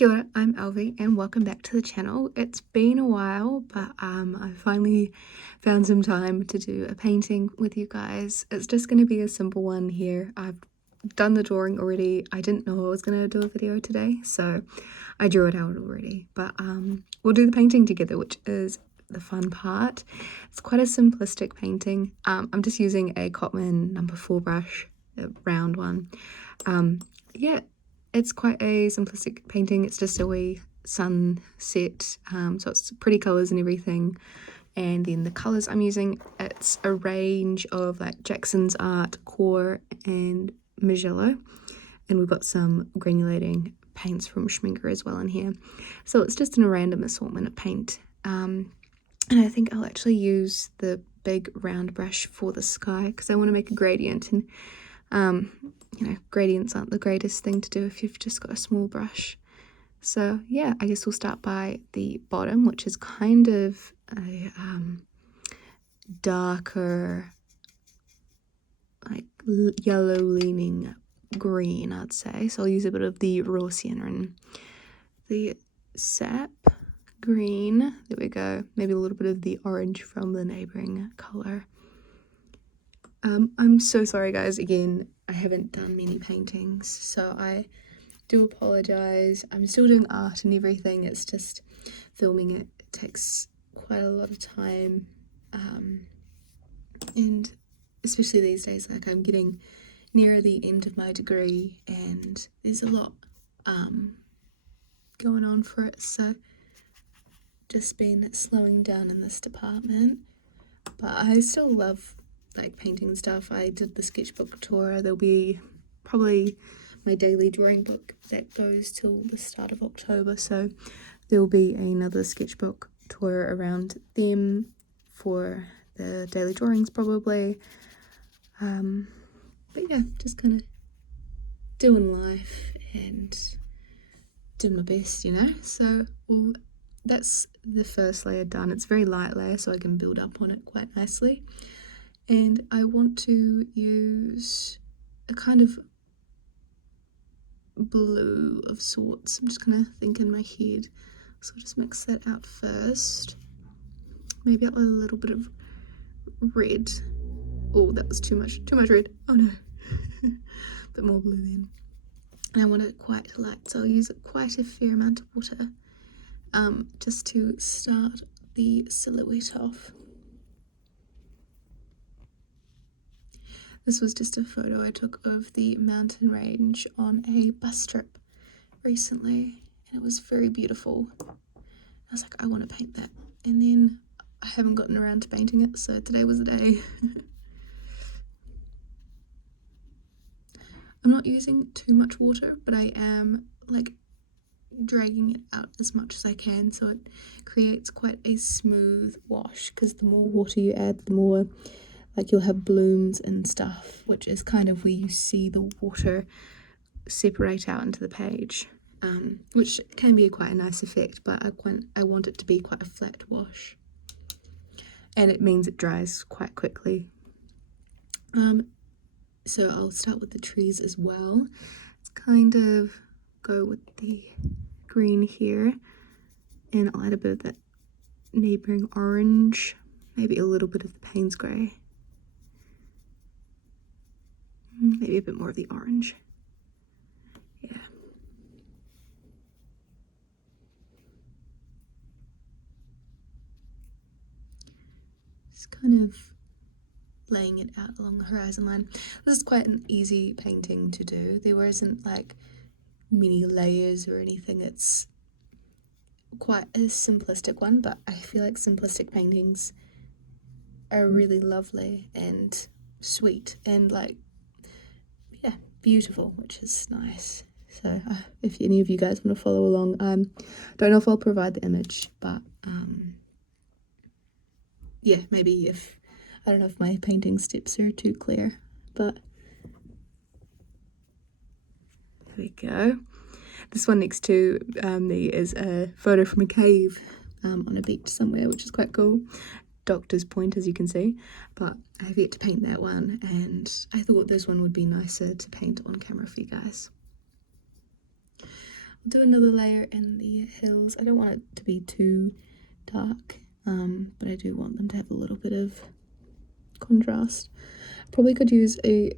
Kia ora, I'm Elvie and welcome back to the channel. It's been a while, but I finally found some time to do a painting with you guys. It's just going to be a simple one here. I've done the drawing already. I didn't know I was going to do a video today, so I drew it out already. But we'll do the painting together, which is the fun part. It's quite a simplistic painting. I'm just using a Cotman number 4 brush, a round one. Yeah. It's quite a simplistic painting. It's just a wee sunset, so it's pretty colours and everything. And then the colours I'm using, it's a range of like Jackson's Art, Core and Magello. And we've got some granulating paints from Schminker as well in here. So it's just in a random assortment of paint. And I think I'll actually use the big round brush for the sky because I want to make a gradient, and you know, gradients aren't the greatest thing to do if you've just got a small brush. So yeah, I guess we'll start by the bottom, which is kind of a darker, like yellow leaning green, I'd say. So I'll use a bit of the raw sienna and the sap green. There we go. Maybe a little bit of the orange from the neighboring color. I'm so sorry guys, again, I haven't done many paintings, so I do apologize. I'm still doing art and everything, it's just filming it takes quite a lot of time, and especially these days, like I'm getting nearer the end of my degree and there's a lot going on for it, so just been slowing down in this department. But I still love like painting stuff. I did the sketchbook tour. There'll be probably my daily drawing book that goes till the start of October, so there'll be another sketchbook tour around them for the daily drawings probably. But yeah, just kind of doing life and doing my best, you know. So well, that's the first layer done. It's a very light layer, so I can build up on it quite nicely. And I want to use a kind of blue of sorts. I'm just going to think in my head. So I'll just mix that out first. Maybe a little bit of red. Oh, that was too much red. Oh no. Bit more blue then. And I want it quite light, so I'll use quite a fair amount of water just to start the silhouette off. This was just a photo I took of the mountain range on a bus trip recently, and it was very beautiful. I was like, I want to paint that, and then I haven't gotten around to painting it, so today was the day. I'm not using too much water, but I am like dragging it out as much as I can, so it creates quite a smooth wash, because the more water you add, the more like you'll have blooms and stuff, which is kind of where you see the water separate out into the page, which can be quite a nice effect, but I want it to be quite a flat wash, and it means it dries quite quickly. So I'll start with the trees as well. Let's kind of go with the green here, and I'll add a bit of that neighbouring orange, maybe a little bit of the Payne's grey. Maybe a bit more of the orange. Yeah. Just kind of laying it out along the horizon line. This is quite an easy painting to do. There isn't like many layers or anything. It's quite a simplistic one, but I feel like simplistic paintings are really lovely and sweet and like, yeah, beautiful, which is nice. So if any of you guys want to follow along, don't know if I'll provide the image, but yeah, maybe if, I don't know if my painting steps are too clear, but there we go. This one next to me is a photo from a cave on a beach somewhere, which is quite cool. Doctor's Point, as you can see, but I have yet to paint that one, and I thought this one would be nicer to paint on camera for you guys. I'll do another layer in the hills. I don't want it to be too dark, but I do want them to have a little bit of contrast. Probably could use a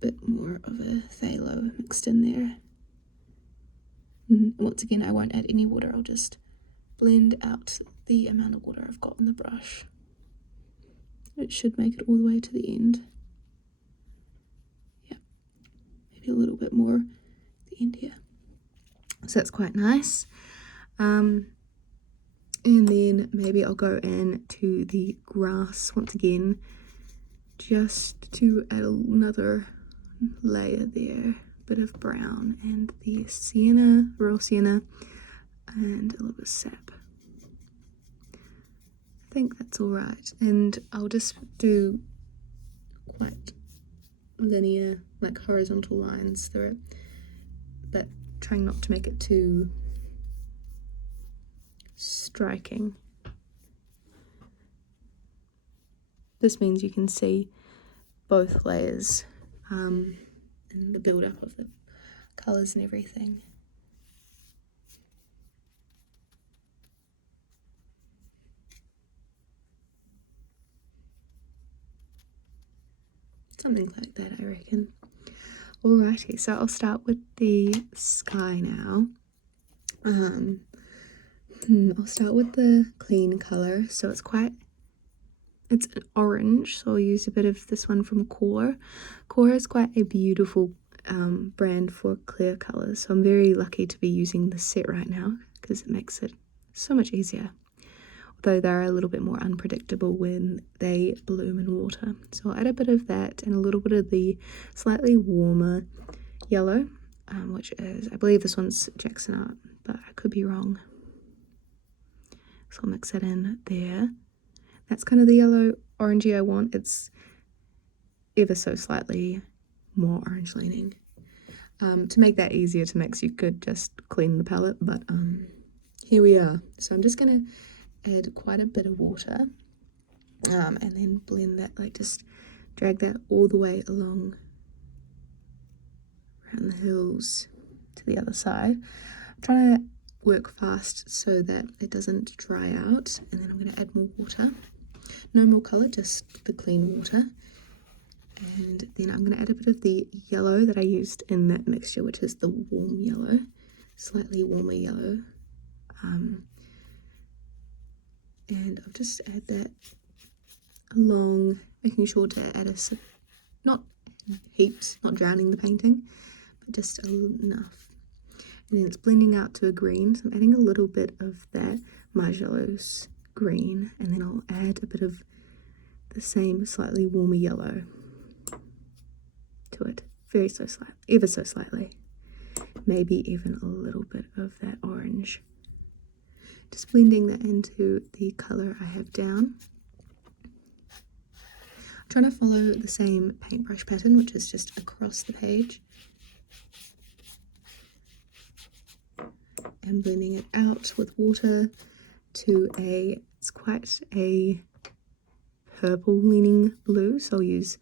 bit more of a phthalo mixed in there. And once again, I won't add any water. I'll just blend out the amount of water I've got on the brush. It should make it all the way to the end. Yeah, maybe a little bit more at the end here. So that's quite nice. And then maybe I'll go in to the grass once again, just to add another layer there. Bit of brown and the sienna, raw sienna, and a little bit of sap. I think that's all right. And I'll just do quite linear, like horizontal lines through it, but trying not to make it too striking. This means you can see both layers and the build-up of the colours and everything. Something like that, I reckon. Alrighty, so I'll start with the sky now. I'll start with the clean colour, so it's an orange, so I'll use a bit of this one from Core. Core is quite a beautiful brand for clear colours, so I'm very lucky to be using this set right now because it makes it so much easier. Although they're a little bit more unpredictable when they bloom in water. So I'll add a bit of that and a little bit of the slightly warmer yellow, which is, I believe this one's Jackson Art, but I could be wrong. So I'll mix that in there. That's kind of the yellow orangey I want. It's ever so slightly more orange leaning. To make that easier to mix, you could just clean the palette, but here we are. So I'm just gonna add quite a bit of water and then blend that, like just drag that all the way along around the hills to the other side. I'm trying to work fast so that it doesn't dry out, and then I'm going to add more water. No more colour, just the clean water. And then I'm going to add a bit of the yellow that I used in that mixture, which is the warm yellow, slightly warmer yellow. And I'll just add that along, making sure to add not heaps, not drowning the painting, but just enough. And then it's blending out to a green, so I'm adding a little bit of that Marjollo's green, and then I'll add a bit of the same slightly warmer yellow to it, ever so slightly, maybe even a little bit of that orange. Just blending that into the colour I have down. I'm trying to follow the same paintbrush pattern, which is just across the page. And blending it out with water to it's quite a purple leaning blue, so I'll use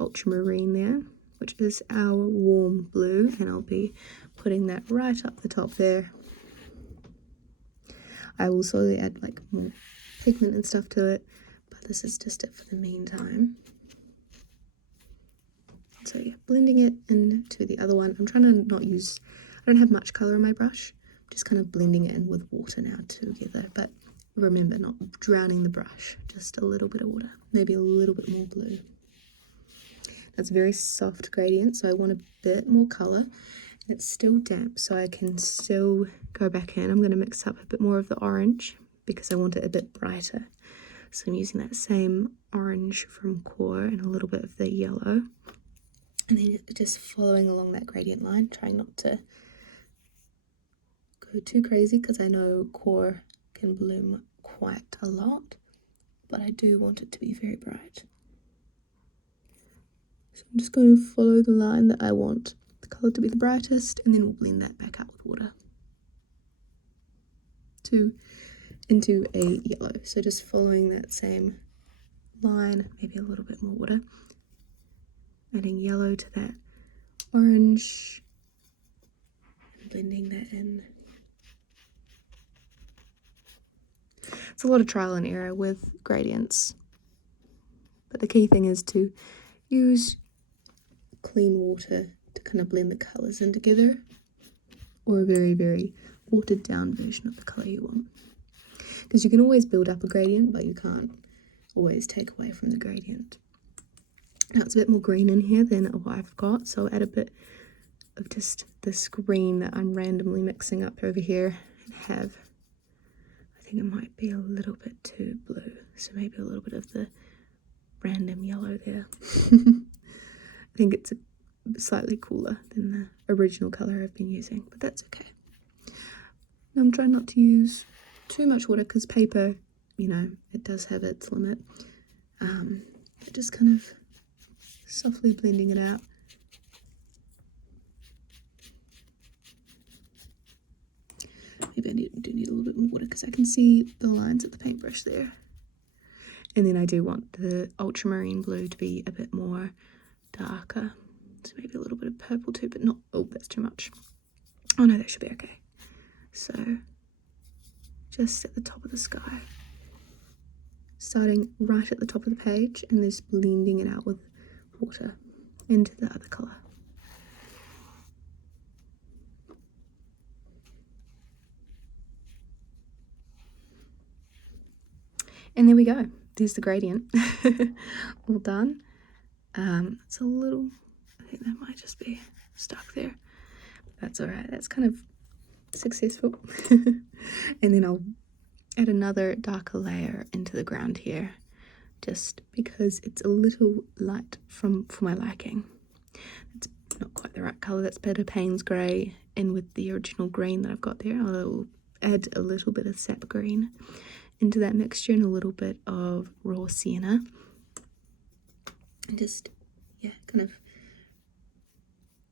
ultramarine there, which is our warm blue, and I'll be putting that right up the top there. I will slowly add like more pigment and stuff to it, but this is just it for the meantime. So yeah, blending it into the other one. I'm trying to I don't have much colour on my brush, I'm just kind of blending it in with water now together, but remember, not drowning the brush, just a little bit of water, maybe a little bit more blue. That's a very soft gradient, so I want a bit more colour. It's still damp, so I can still go back in. I'm going to mix up a bit more of the orange because I want it a bit brighter. So I'm using that same orange from Core and a little bit of the yellow. And then just following along that gradient line, trying not to go too crazy because I know Core can bloom quite a lot, but I do want it to be very bright. So I'm just going to follow the line that I want the colour to be the brightest, and then we'll blend that back out with water into a yellow. So just following that same line, maybe a little bit more water, adding yellow to that orange, and blending that in. It's a lot of trial and error with gradients, but the key thing is to use clean water to kind of blend the colours in together, or a very, very watered down version of the colour you want. Because you can always build up a gradient, but you can't always take away from the gradient. Now it's a bit more green in here than what I've got, so I'll add a bit of just this green that I'm randomly mixing up over here and have, I think it might be a little bit too blue, so maybe a little bit of the random yellow there. I think it's slightly cooler than the original colour I've been using, but that's okay. Now I'm trying not to use too much water because paper, you know, it does have its limit. Just kind of softly blending it out. Maybe I do need a little bit more water because I can see the lines of the paintbrush there. And then I do want the ultramarine blue to be a bit more darker. So maybe a little bit of purple too, but not, oh, that's too much. Oh no, that should be okay. So just at the top of the sky. Starting right at the top of the page and just blending it out with water into the other colour. And there we go. There's the gradient. All done. It's a little, I think that might just be stuck there. That's alright. That's kind of successful. And then I'll add another darker layer into the ground here, just because it's a little light for my liking. It's not quite the right colour. That's better Payne's grey, and with the original green that I've got there, I'll add a little bit of sap green into that mixture and a little bit of raw sienna. And just, yeah, kind of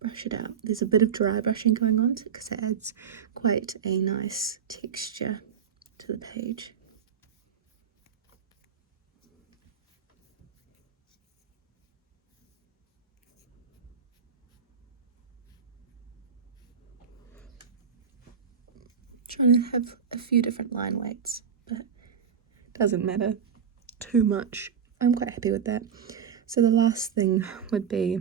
brush it out. There's a bit of dry brushing going on because it adds quite a nice texture to the page. Trying to have a few different line weights, but doesn't matter too much. I'm quite happy with that. So the last thing would be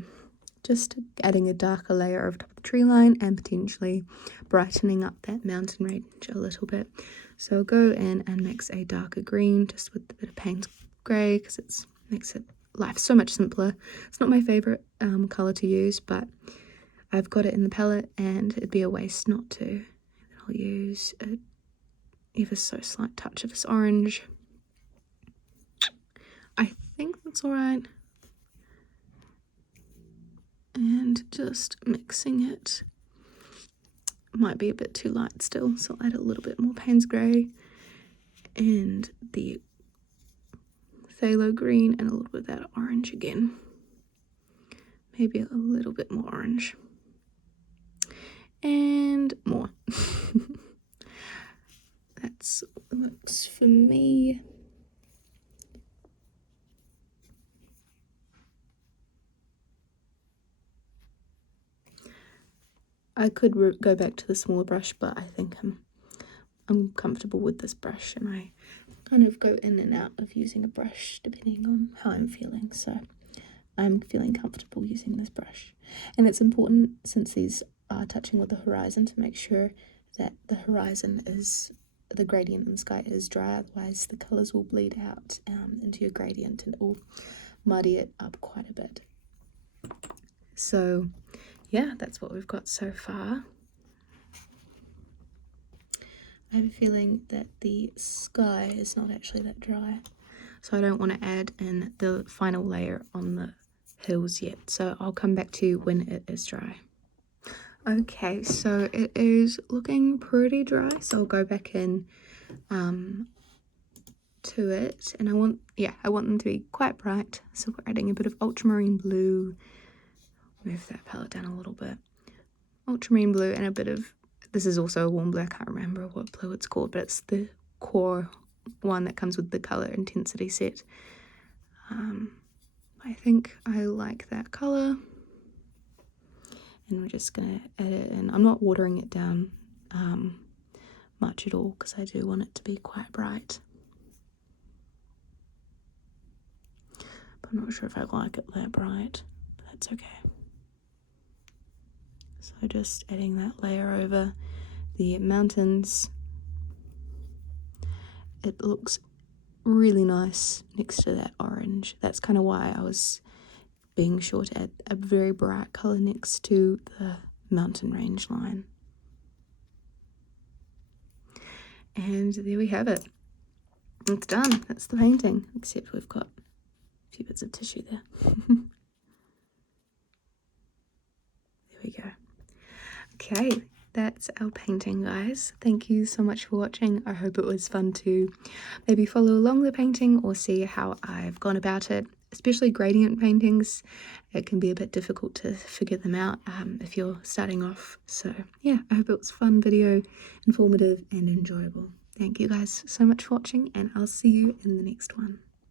just adding a darker layer over top of the tree line and potentially brightening up that mountain range a little bit. So I'll go in and mix a darker green just with a bit of Payne's grey because it makes life so much simpler. It's not my favourite colour to use, but I've got it in the palette and it'd be a waste not to. And I'll use a ever so slight touch of this orange. I think that's alright. And just mixing it. Might be a bit too light still, so I'll add a little bit more Payne's grey and the phthalo green and a little bit of that orange again. Maybe a little bit more orange. And more. That's what looks for me. I could go back to the smaller brush, but I think I'm comfortable with this brush, and I kind of go in and out of using a brush depending on how I'm feeling. So I'm feeling comfortable using this brush. And it's important, since these are touching with the horizon, to make sure that the horizon is, the gradient in the sky is dry, otherwise the colours will bleed out into your gradient and it will muddy it up quite a bit. So yeah, that's what we've got so far. I have a feeling that the sky is not actually that dry, so I don't want to add in the final layer on the hills yet, so I'll come back to you when it is dry. Okay, so it is looking pretty dry, so I'll go back in to it, and I want them to be quite bright, so we're adding a bit of ultramarine blue. Move that palette down a little bit. Ultramarine blue and a bit of, this is also a warm blue, I can't remember what blue it's called, but it's the core one that comes with the colour intensity set. I think I like that colour. and we're just going to add it in. I'm not watering it down much at all because I do want it to be quite bright. But I'm not sure if I like it that bright, but that's okay. So just adding that layer over the mountains. It looks really nice next to that orange. That's kind of why I was being sure to add a very bright colour next to the mountain range line. And there we have it. It's done. That's the painting, except we've got a few bits of tissue there. There we go. Okay, that's our painting, guys. Thank you so much for watching. I hope it was fun to maybe follow along the painting or see how I've gone about it. Especially gradient paintings, it can be a bit difficult to figure them out if you're starting off. So yeah, I hope it was a fun video, informative and enjoyable. Thank you guys so much for watching, and I'll see you in the next one.